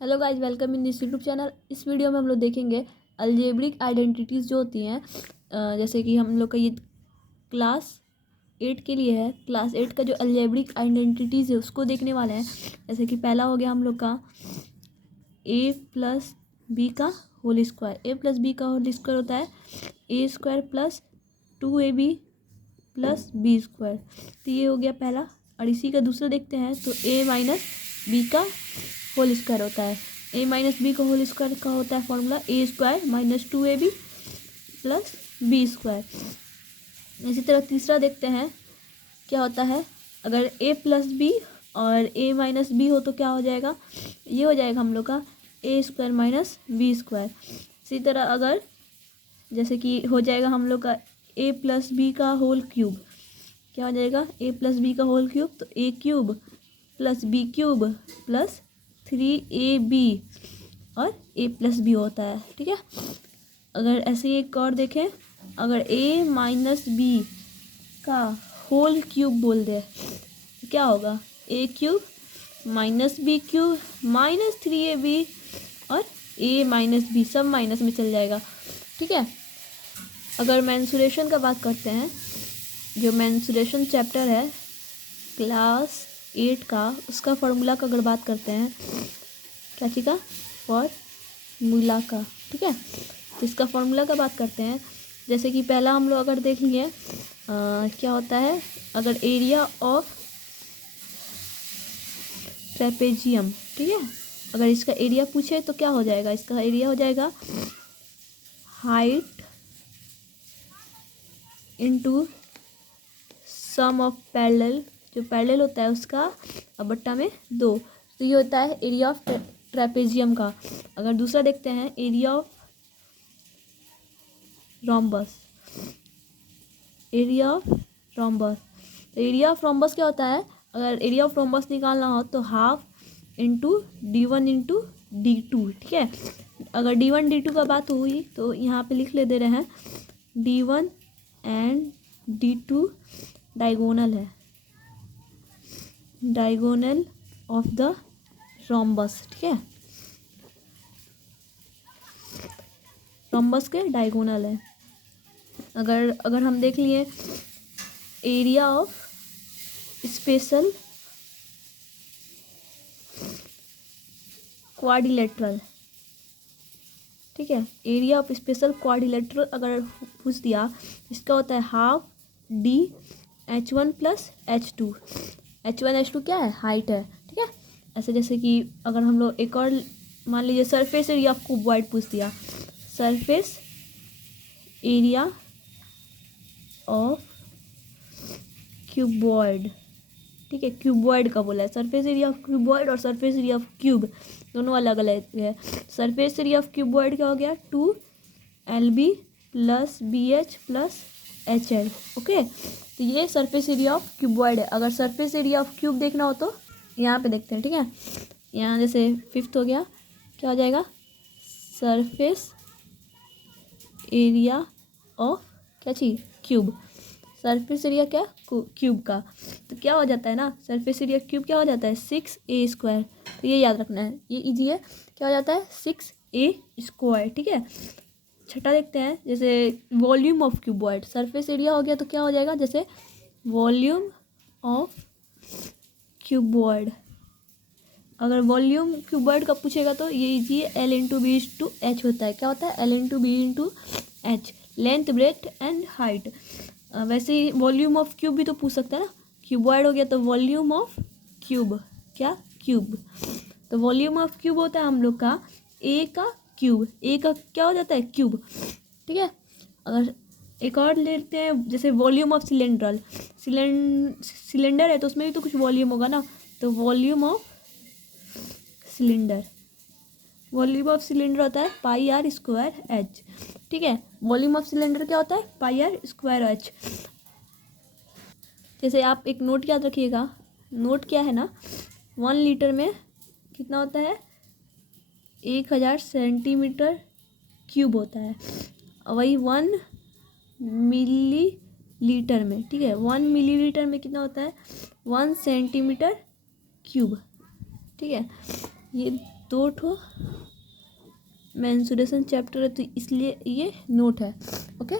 Hello guys, welcome in this YouTube channel. इस video में हम लोग देखेंगे अलजेब्रिक आइडेंटिटीज़ जो होती हैं। जैसे कि हम लोग का ये क्लास 8 के लिए है। क्लास 8 का जो अलजेब्रिक आइडेंटिटीज़ है उसको देखने वाले हैं। जैसे कि पहला हो गया हम लोग का a प्लस बी का whole square. a plus b का होल स्क्वायर होता है a square plus 2ab plus b square. तो ये हो गया पहला। और इसी का दूसरा देखते हैं तो a माइनस बी का होल स्क्वायर होता है। a माइनस बी का होल स्क्वायर का होता है formula a square minus 2ab plus b square. इसी तरह तीसरा देखते हैं क्या होता है। अगर a प्लस बी और a माइनस बी हो तो क्या हो जाएगा, ये हो जाएगा हम लोग का a square minus b square. इसी तरह अगर जैसे कि हो जाएगा हम लोग का a प्लस बी का होल क्यूब, क्या हो जाएगा a प्लस बी का होल क्यूब, तो a cube plus b cube plus 3ab और a प्लस बी होता है। ठीक है। अगर ऐसे ही एक और देखें, अगर a माइनस बी का होल क्यूब बोल दे तो क्या होगा, a cube minus b cube minus 3ab और a माइनस बी सब माइनस में चल जाएगा। ठीक है। अगर मेंसुरेशन का बात करते हैं, जो मेंसुरेशन चैप्टर है क्लास 8 का, उसका फॉर्मूला का अगर बात करते हैं, क्या चीज़ का फॉर्मूला का। ठीक है। तो इसका फॉर्मूला का बात करते हैं। जैसे कि पहला हम लोग अगर देख लिए क्या होता है, अगर एरिया ऑफ ट्रेपेजियम, ठीक है, अगर इसका एरिया पूछे तो क्या हो जाएगा, इसका एरिया हो जाएगा height into sum of parallel, जो पैरेलल होता है उसका और बट्टा में 2। तो ये होता है एरिया ऑफ ट्रेपेजियम का। अगर दूसरा देखते हैं area of rhombus, area of rhombus, तो एरिया ऑफ रोम्बस क्या होता है, अगर एरिया ऑफ रोम्बस निकालना हो तो half into d1 into d2। ठीक है। अगर d1 d2 का बात हुई तो यहाँ पे लिख ले दे रहे हैं d1 एंड d2 डायगोनल है, डायगोनल ऑफ द रोम्बस। ठीक है, रोम्बस के डायगोनल है। अगर हम देख लिए एरिया ऑफ स्पेशल क्वाड्रिलेटरल, ठीक है, एरिया ऑफ स्पेशल क्वाड्रिलेटरल अगर पूछ दिया, इसका होता है half D h1 plus h2। h1 h2 क्या है, हाइट है। ठीक है। ऐसे जैसे कि अगर हम लोग एक और मान लीजिए सरफेस एरिया ऑफ क्यूबॉइड पूछ दिया, सरफेस एरिया ऑफ क्यूबॉइड, ठीक है, क्यूबॉइड का बोला है। सरफेस एरिया ऑफ क्यूबॉइड और सरफेस एरिया ऑफ क्यूब दोनों अलग अलग है। सरफेस एरिया ऑफ क्यूबॉइड क्या हो गया, 2lb plus bh plus hl। Okay, तो ये सरफेस एरिया ऑफ क्यूबॉइड है। अगर सरफेस एरिया ऑफ क्यूब देखना हो तो यहाँ पे देखते हैं। ठीक है, यहाँ जैसे 5th हो गया, क्या हो जाएगा, सरफेस एरिया ऑफ क्या चीज़, क्यूब, सरफेस एरिया क्या, क्यूब का। तो क्या हो जाता है ना, सरफेस एरिया क्यूब क्या हो जाता है 6a स्क्वायर। तो ये याद रखना है, ये इजी है, क्या हो जाता है 6a स्क्वायर। ठीक है। छठा देखते हैं, जैसे volume of cuboid, surface area हो गया तो क्या हो जाएगा, जैसे वॉल्यूम ऑफ क्यूबॉइड। अगर वॉल्यूम क्यूबॉइड का पूछेगा तो ये इजी है, L into b into h होता है। क्या होता है, L into b into h, length breadth and height. वैसे ही वॉल्यूम ऑफ क्यूब भी तो पूछ सकता है ना, क्यूबॉइड हो गया तो वॉल्यूम ऑफ क्यूब, क्या, क्यूब। तो वॉल्यूम ऑफ क्यूब होता है हम लोग का ए का क्यूब, ए का क्या हो जाता है, क्यूब। ठीक है। अगर एक और लेते हैं, जैसे वॉल्यूम ऑफ सिलेंड्रल, सिलेंडर है तो उसमें भी तो कुछ वॉल्यूम होगा ना, तो volume of cylinder, volume of cylinder होता है पाई आर स्क्वायर एच। ठीक है, वॉल्यूम ऑफ सिलेंडर क्या होता है, पाई आर स्क्वायर एच। जैसे आप एक नोट याद रखिएगा, नोट क्या है ना, 1 लीटर में कितना होता है, 1000 सेंटीमीटर क्यूब होता है। वही 1 मिलीलीटर में, ठीक है, 1 मिलीलीटर में कितना होता है, 1 सेंटीमीटर क्यूब। ठीक है, ये दो ठो मेंसुरेशन चैप्टर है, तो इसलिए ये नोट है। ओके।